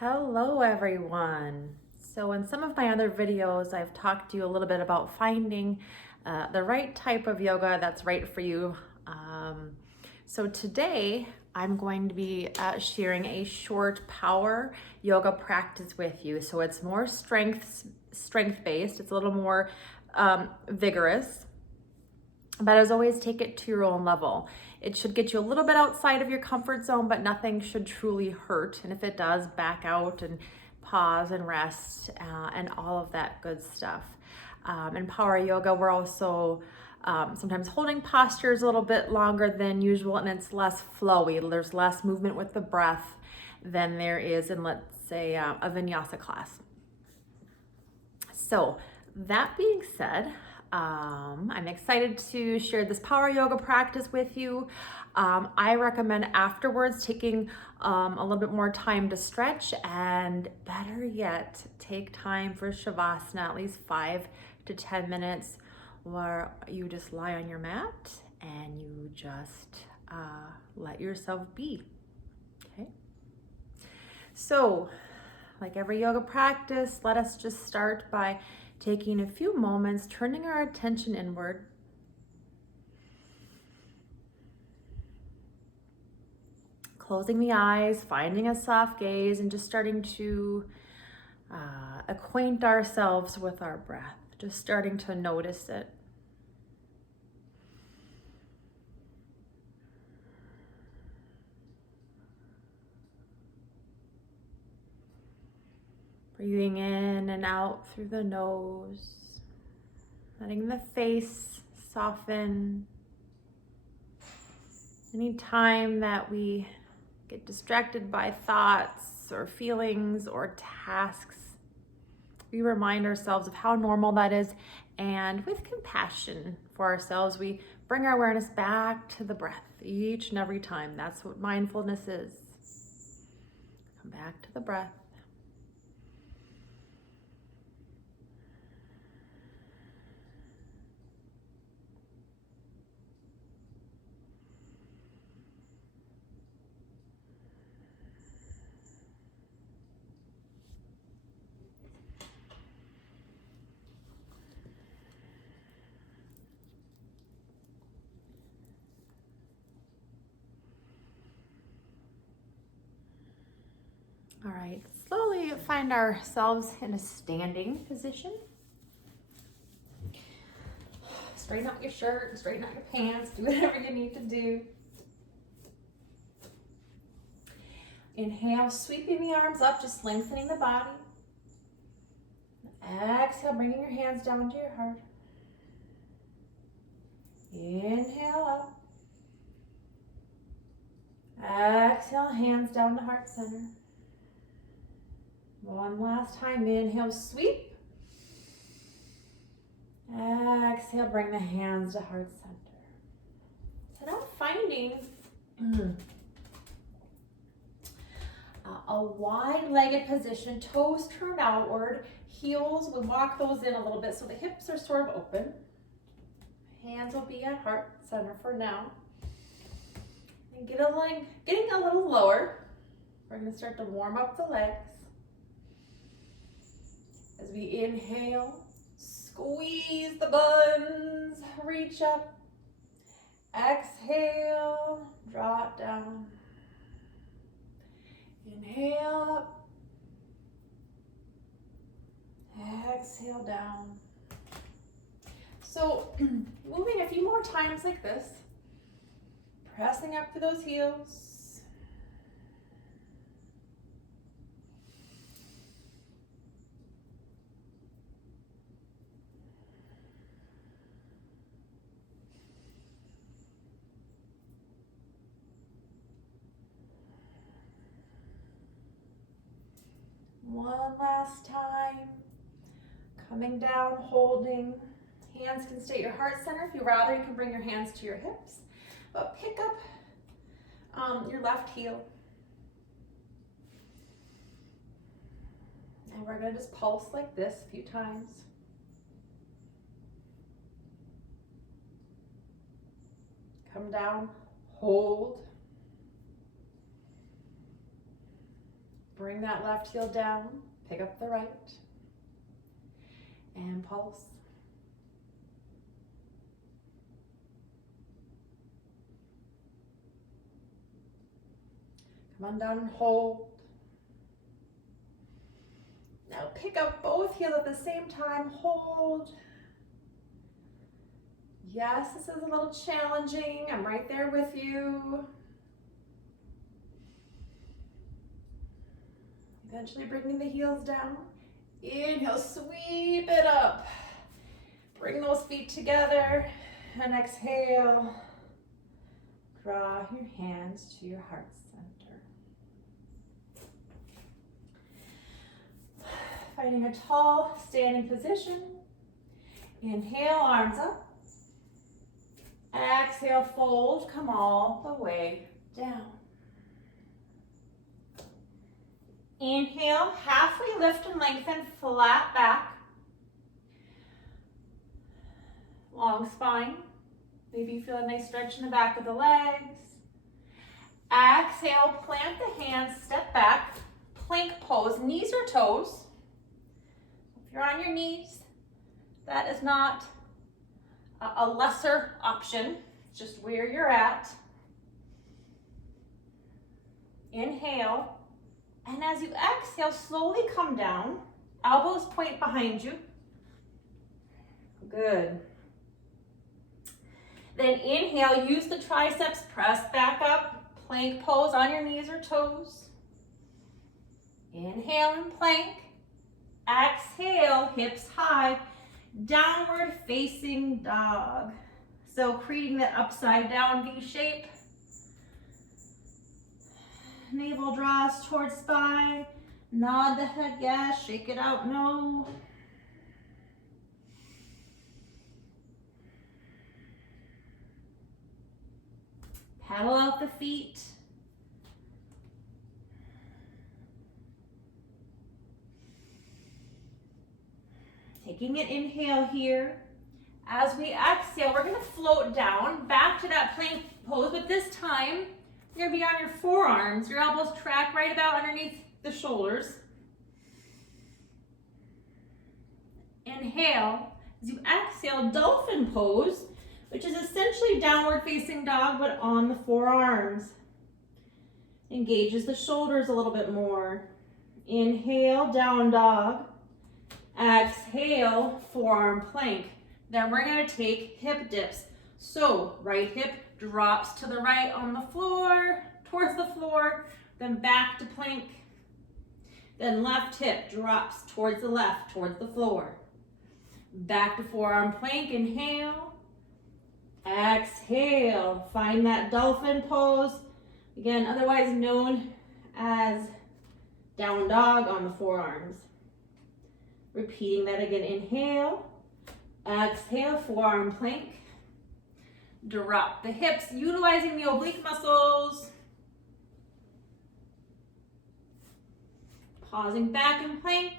Hello everyone. So in some of my other videos, I've talked to you a little bit about finding the right type of yoga that's right for you. So today I'm going to be sharing a short power yoga practice with you. So it's more strength based. It's a little more vigorous. But as always, take it to your own level. It should get you a little bit outside of your comfort zone, but nothing should truly hurt. And if it does, back out and pause and rest and all of that good stuff. In power yoga, we're also sometimes holding postures a little bit longer than usual, and it's less flowy. There's less movement with the breath than there is in, let's say, a vinyasa class. So that being said, I'm excited to share this power yoga practice with you. I recommend afterwards taking a little bit more time to stretch, and better yet, take time for Shavasana, at least 5 to 10 minutes, where you just lie on your mat and you just let yourself be. Okay. So, like every yoga practice, let us just start by taking a few moments, turning our attention inward. Closing the eyes, finding a soft gaze, and just starting to acquaint ourselves with our breath, just starting to notice it. Breathing in and out through the nose, letting the face soften. Anytime that we get distracted by thoughts or feelings or tasks, we remind ourselves of how normal that is, and with compassion for ourselves, we bring our awareness back to the breath each and every time. That's what mindfulness is. Come back to the breath. All right, slowly find ourselves in a standing position. Straighten out your shirt, straighten out your pants, do whatever you need to do. Inhale, sweeping the arms up, just lengthening the body. Exhale, bringing your hands down to your heart. Inhale up. Exhale, hands down to heart center. One last time, inhale, sweep. Exhale, bring the hands to heart center. So now finding a wide-legged position, toes turned outward, heels, we'll walk those in a little bit so the hips are sort of open. Hands will be at heart center for now. And getting a little lower. We're going to start to warm up the legs. As we inhale, squeeze the buns, reach up. Exhale, draw it down. Inhale up. Exhale down. So moving a few more times like this. Pressing up to those heels. One last time. Coming down, holding. Hands can stay at your heart center. If you rather, you can bring your hands to your hips. But pick up your left heel. And we're going to just pulse like this a few times. Come down, hold. Bring that left heel down, pick up the right, and pulse. Come on down and hold. Now pick up both heels at the same time, hold. Yes, this is a little challenging. I'm right there with you. Eventually bringing the heels down. Inhale, sweep it up. Bring those feet together. And exhale. Draw your hands to your heart center. Finding a tall standing position. Inhale, arms up. Exhale, fold, come all the way down. Inhale, halfway lift and lengthen, flat back. Long spine. Maybe you feel a nice stretch in the back of the legs. Exhale, plant the hands, step back, plank pose, knees or toes. If you're on your knees, that is not a lesser option, just where you're at. Inhale, and as you exhale, slowly come down, elbows point behind you. Good. Then inhale, use the triceps, press back up, plank pose on your knees or toes. Inhale and plank. Exhale, hips high, downward facing dog. So creating that upside down V shape. Navel draws towards spine. Nod the head yes, shake it out no. Paddle out the feet. Taking an inhale here. As we exhale, we're gonna float down back to that plank pose, but this time you're gonna be on your forearms. Your elbows track right about underneath the shoulders. Inhale. As you exhale, dolphin pose, which is essentially downward facing dog, but on the forearms. Engages the shoulders a little bit more. Inhale, down dog. Exhale, forearm plank. Then we're gonna take hip dips. So right hip drops to the right on the floor, towards the floor, then back to plank. Then left hip drops towards the left, towards the floor. Back to forearm plank, inhale. Exhale, find that dolphin pose. Again, otherwise known as down dog on the forearms. Repeating that again, inhale, exhale, forearm plank. Drop the hips, utilizing the oblique muscles. Pausing back in plank,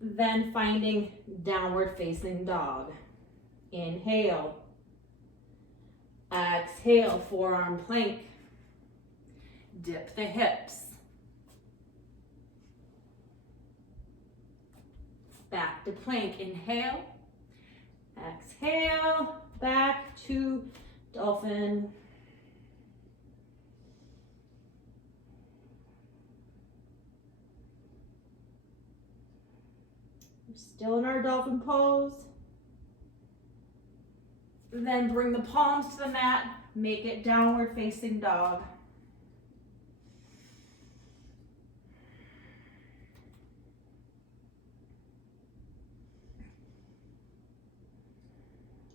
then finding downward facing dog. Inhale, exhale, forearm plank. Dip the hips. Back to plank, inhale, exhale, back to dolphin. We're still in our dolphin pose. Then bring the palms to the mat, make it downward facing dog.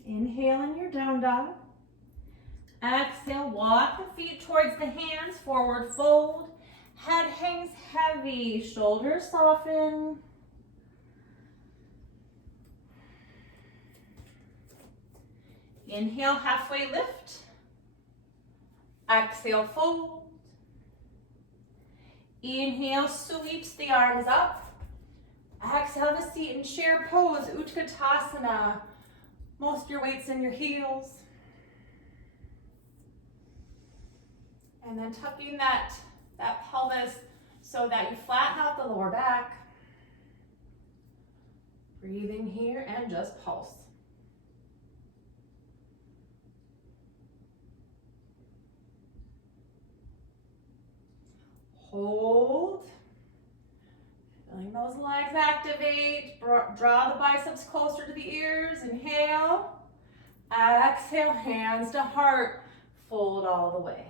Inhale in your down dog. Exhale, walk the feet towards the hands, forward fold. Head hangs heavy, shoulders soften. Inhale, halfway lift. Exhale, fold. Inhale, sweeps the arms up. Exhale to seat and chair pose, Utkatasana. Most of your weight's in your heels. And then tucking that pelvis so that you flatten out the lower back. Breathing here and just pulse. Hold. Feeling those legs activate. Draw the biceps closer to the ears. Inhale. Exhale, hands to heart. Fold all the way.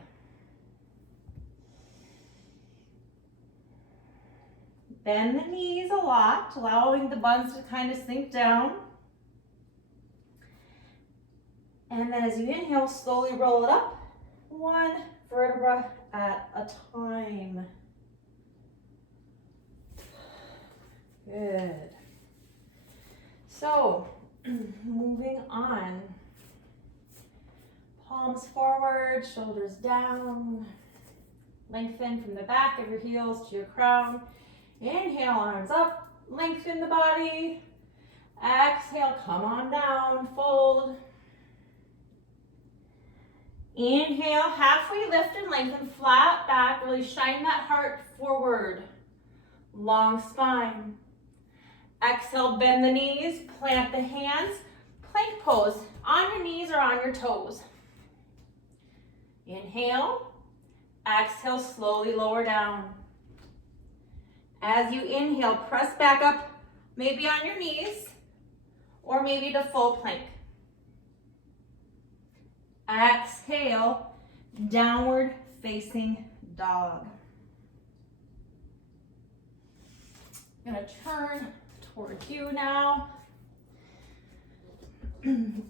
Bend the knees a lot, allowing the buns to kind of sink down. And then as you inhale, slowly roll it up, one vertebra at a time. Good. So, moving on. Palms forward, shoulders down. Lengthen from the back of your heels to your crown. Inhale, arms up, lengthen the body. Exhale, come on down, fold. Inhale, halfway lift and lengthen, flat back, really shine that heart forward. Long spine. Exhale, bend the knees, plant the hands, plank pose, on your knees or on your toes. Inhale, exhale, slowly lower down. As you inhale, press back up, maybe on your knees, or maybe to full plank. Exhale, downward facing dog. I'm gonna turn towards you now.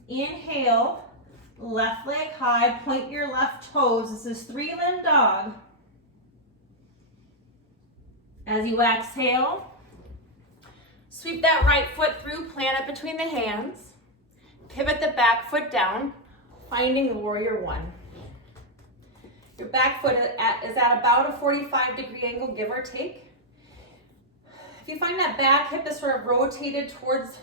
Inhale, left leg high, point your left toes. This is three-limb dog. As you exhale, sweep that right foot through, plant it between the hands. Pivot the back foot down, finding warrior one. Your back foot is at about a 45-degree angle, give or take. If you find that back hip is sort of rotated towards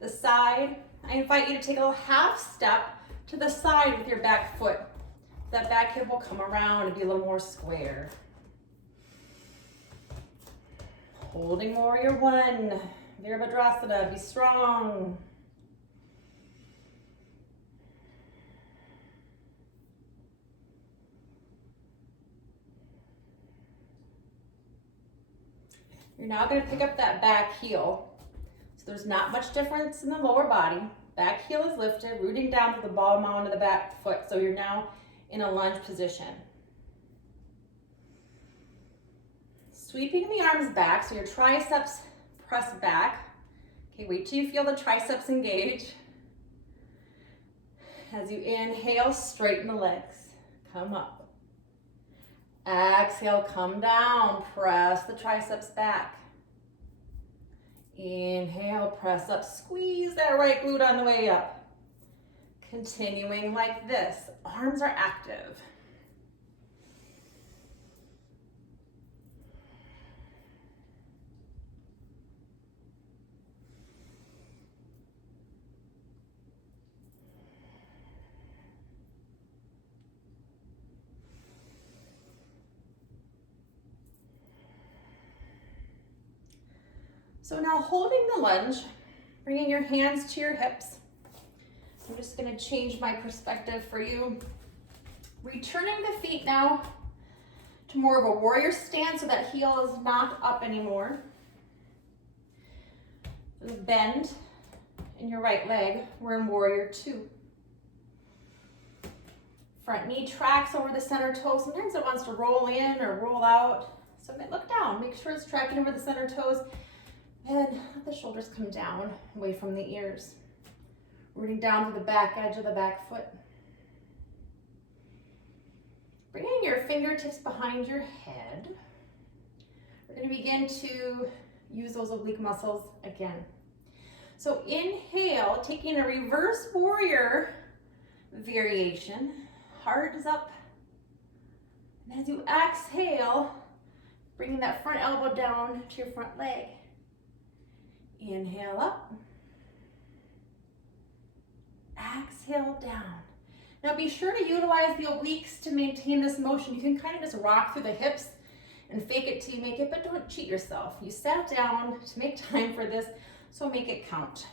the side, I invite you to take a little half step to the side with your back foot. That back hip will come around and be a little more square. Holding warrior one, Virabhadrasana, be strong. You're now going to pick up that back heel. So there's not much difference in the lower body. Back heel is lifted, rooting down to the ball mound of the back foot. So you're now in a lunge position. Sweeping the arms back, so your triceps press back. Okay, wait till you feel the triceps engage. As you inhale, straighten the legs. Come up. Exhale, come down. Press the triceps back. Inhale, press up. Squeeze that right glute on the way up. Continuing like this. Arms are active. So now holding the lunge, bringing your hands to your hips. I'm just gonna change my perspective for you. Returning the feet now to more of a warrior stance so that heel is not up anymore. Bend in your right leg, we're in warrior two. Front knee tracks over the center toe. Sometimes it wants to roll in or roll out. So look down, make sure it's tracking over the center toes. And let the shoulders come down, away from the ears. Rooting down to the back edge of the back foot. Bringing your fingertips behind your head. We're going to begin to use those oblique muscles again. So inhale, taking a reverse warrior variation. Heart is up. And as you exhale, bringing that front elbow down to your front leg. Inhale up. Exhale down. Now be sure to utilize the obliques to maintain this motion. You can kind of just rock through the hips And fake it till you make it, but don't cheat yourself. You sat down to make time for this, so make it count.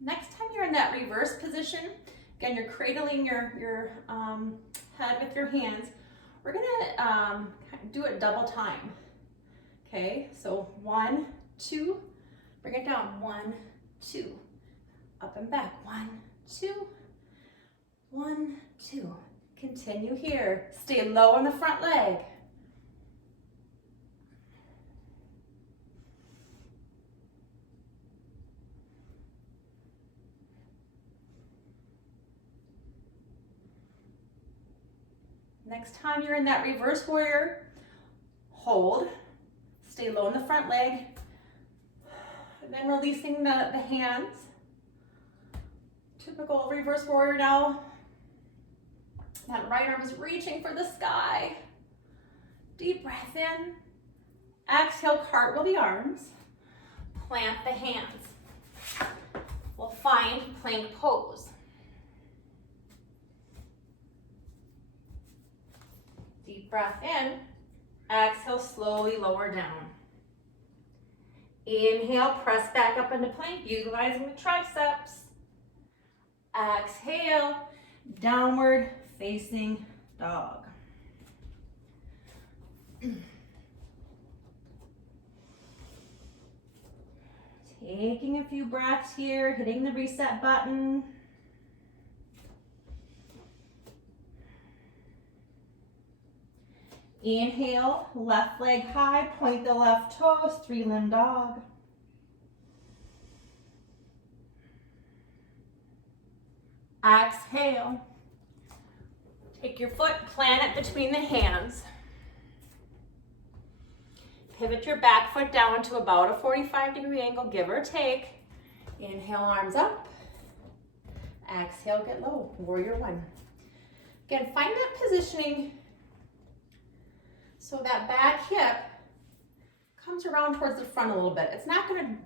Next time you're in that reverse position, again, you're cradling your head with your hands. We're gonna do it double time. Okay, so 1, 2, bring it down, 1, 2, up and back, 1, 2, 1, 2. Continue here. Stay low on the front leg. Next time you're in that reverse warrior, hold, stay low on the front leg, and then releasing the hands. Typical reverse warrior now. That right arm is reaching for the sky. Deep breath in. Exhale, cartwheel the arms. Plant the hands. We'll find plank pose. Deep breath in. Exhale, slowly lower down. Inhale, press back up into plank, utilizing the triceps. Exhale, downward facing dog. Taking a few breaths here, hitting the reset button. Inhale, left leg high, point the left toes, 3-limb dog. Exhale. Take your foot, plant it between the hands. Pivot your back foot down to about a 45-degree angle, give or take. Inhale, arms up. Exhale, get low, warrior 1. Again, find that positioning so that back hip comes around towards the front a little bit. It's not gonna,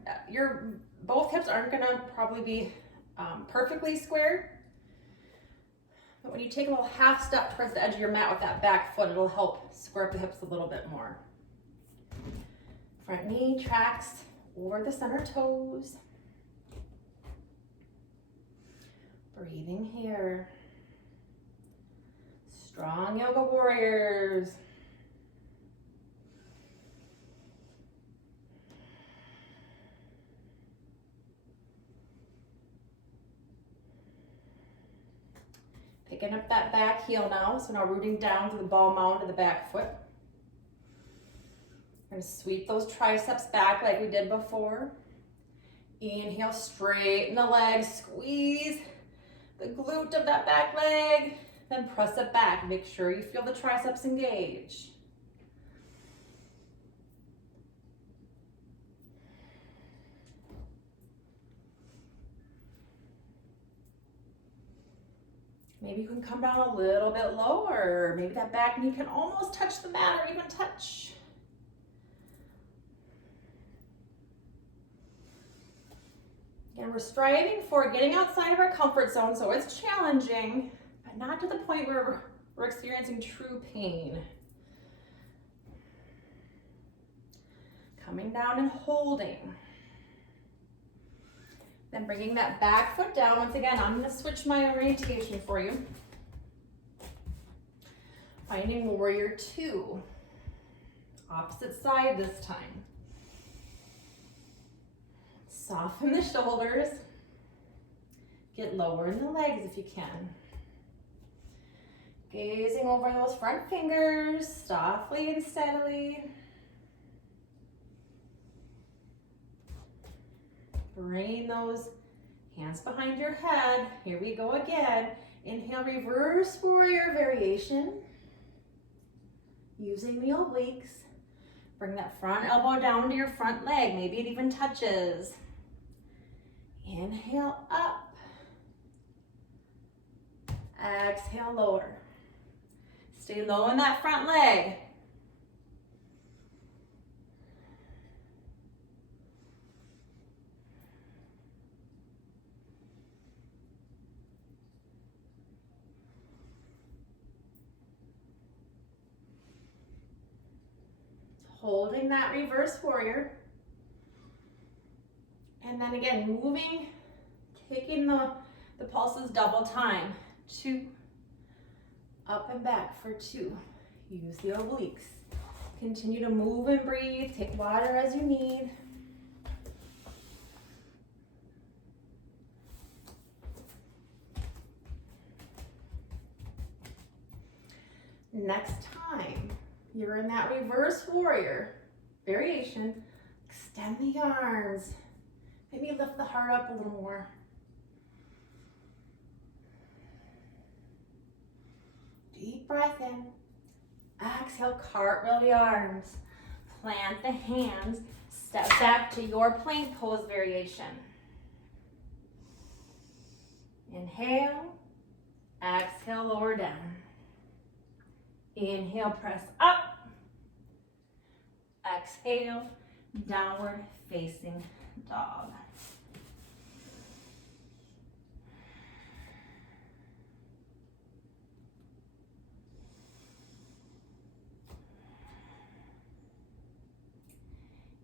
both hips aren't gonna probably be perfectly squared, but when you take a little half step towards the edge of your mat with that back foot, it'll help square up the hips a little bit more. Front knee tracks over the center toes. Breathing here. Strong yoga warriors. Picking up that back heel now, so now rooting down to the ball mound of the back foot. We're gonna sweep those triceps back like we did before. Inhale, straighten the legs, squeeze the glute of that back leg, then press it back. Make sure you feel the triceps engage. Maybe you can come down a little bit lower. Maybe that back knee can almost touch the mat or even touch. And we're striving for getting outside of our comfort zone, so it's challenging, but not to the point where we're experiencing true pain. Coming down and holding. Then bringing that back foot down. Once again, I'm going to switch my orientation for you. Finding warrior 2. Opposite side this time. Soften the shoulders. Get lower in the legs if you can. Gazing over those front fingers, softly and steadily. Bring those hands behind your head. Here we go again. Inhale, reverse warrior variation. Using the obliques. Bring that front elbow down to your front leg. Maybe it even touches. Inhale up. Exhale, lower. Stay low in that front leg. holding that reverse warrior. And then again, moving, taking the pulses double time. 2, up and back for 2. Use the obliques. Continue to move and breathe. Take water as you need. Next time you're in that reverse warrior variation, extend the arms. Maybe lift the heart up a little more. Deep breath in. Exhale, cartwheel the arms. Plant the hands. Step back to your plank pose variation. Inhale. Exhale, lower down. Inhale, press up. Exhale, downward facing dog.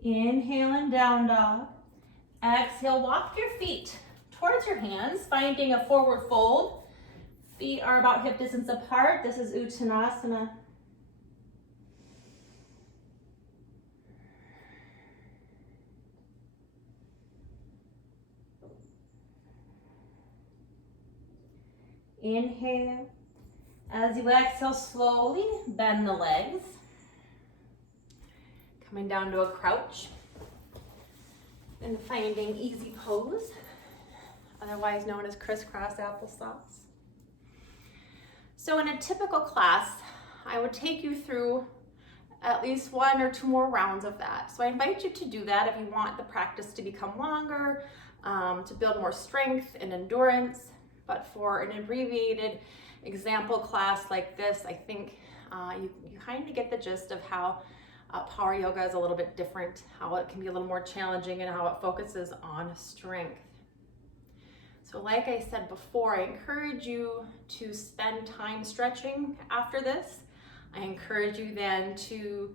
Inhale and down dog. Exhale, walk your feet towards your hands, finding a forward fold. Feet are about hip distance apart. This is Uttanasana. Inhale. As you exhale, slowly bend the legs. Coming down to a crouch. And finding easy pose, otherwise known as crisscross applesauce. So in a typical class, I would take you through at least 1 or 2 more rounds of that. So I invite you to do that if you want the practice to become longer, to build more strength and endurance. But for an abbreviated example class like this, I think you kind of get the gist of how power yoga is a little bit different, how it can be a little more challenging, and how it focuses on strength. So like I said before, I encourage you to spend time stretching after this. I encourage you then to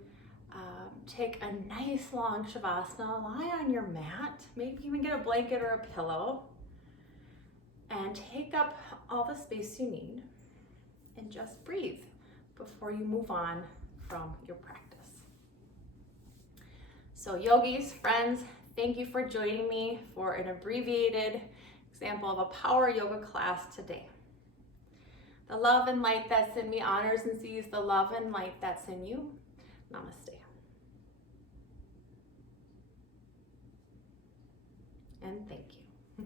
take a nice long shavasana, lie on your mat, maybe even get a blanket or a pillow, and take up all the space you need, and just breathe before you move on from your practice. So yogis, friends, thank you for joining me for an abbreviated example of a power yoga class today. The love and light that's in me honors and sees the love and light that's in you. Namaste. And thank you.